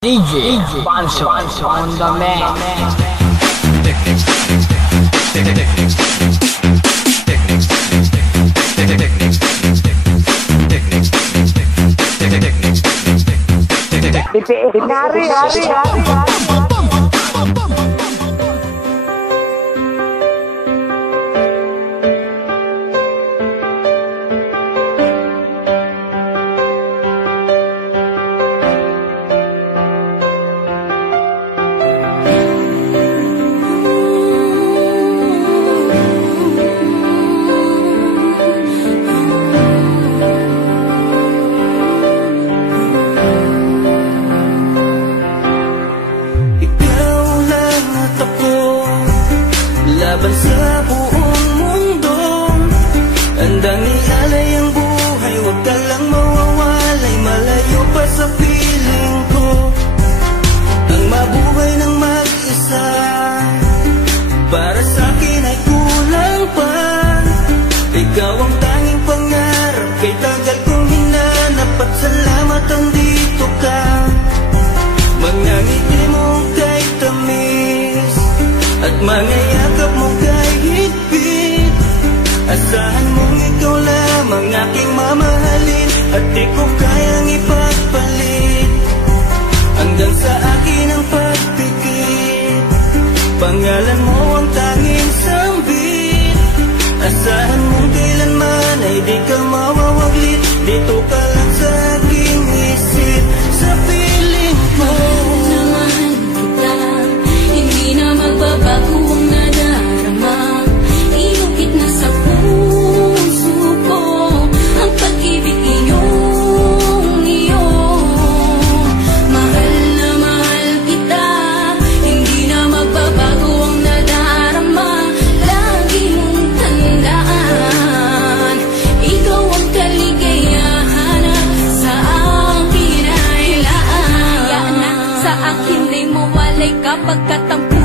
DJ Banso on the man. Laban sa buong mundo, handang ialay ang buhay. Huwag ka lang mawawalay, malayo pa sa piling ko. Ang mabuhay ng mag-isa, para sa'kin ay kulang pa. Ikaw ang tanging pangarap, kay tagal kong hinanap. At salamat andito ka, mga ngiti mong kay tamis, at mga yakap mo kay higpit. Asahan mong ikaw lamang aking mamahalin, at di ko kayang ipagpalit. Hanggang sa akin ang pagpikit, pangalan mo ang tanging sambit. Asahan mong kailanman ay di ka mawawaglit. Dito ka lang sa aking isip, sa piling ko. Magbabago ang nadarama, inukit na sa puso ko ang pag-ibig iyong iyo. Mahal na mahal kita, hindi na magbabago ang nadarama. Lagi mong tandaan, ikaw ang kaligayahan sa akin ay laan. Kaya na sa akin ay mawalay kapag katampo.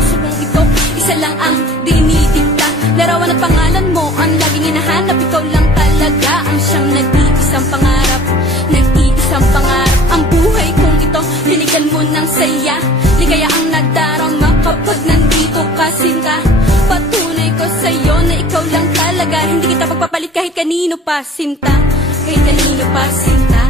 Isa lang ang dinidikta, larawan at pangalan mo ang laging hinahanap. Ikaw lang talaga ang siyang nag-iisang pangarap, nag-iisang pangarap. Ang buhay kong ito, binigyan mo ng saya. Ligaya ang nadarama kapag nandito ka, sinta. Patunay ko sa'yo na ikaw lang talaga, hindi kita pagpapalit kahit kanino pa, sinta. Kahit kanino pa, sinta.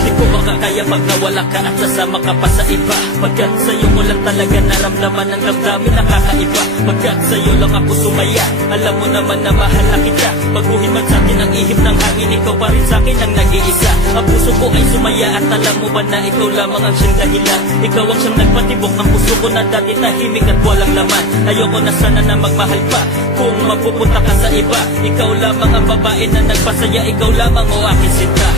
Di ko makakaya pag nawala ka at sasama ka pa sa iba. Pagkat sa'yo ko lang talaga naramdaman ang damdamin nakakaiba. Pagkat sa'yo lang ako sumaya, alam mo naman na mahal na kita. Baguhin man sa'kin ang ihip ng hangin, ikaw pa rin sa'kin ang nag-iisa. Ang puso ko ay sumaya at alam mo ba na ikaw lamang ang siyang dahilan. Ikaw ang siyang nagpatibok ng puso ko na dati tahimik at walang laman. Ayoko na sana na magmahal pa kung mapupunta ka sa iba. Ikaw lamang ang babae na nagpasaya, ikaw lamang o aking sinta.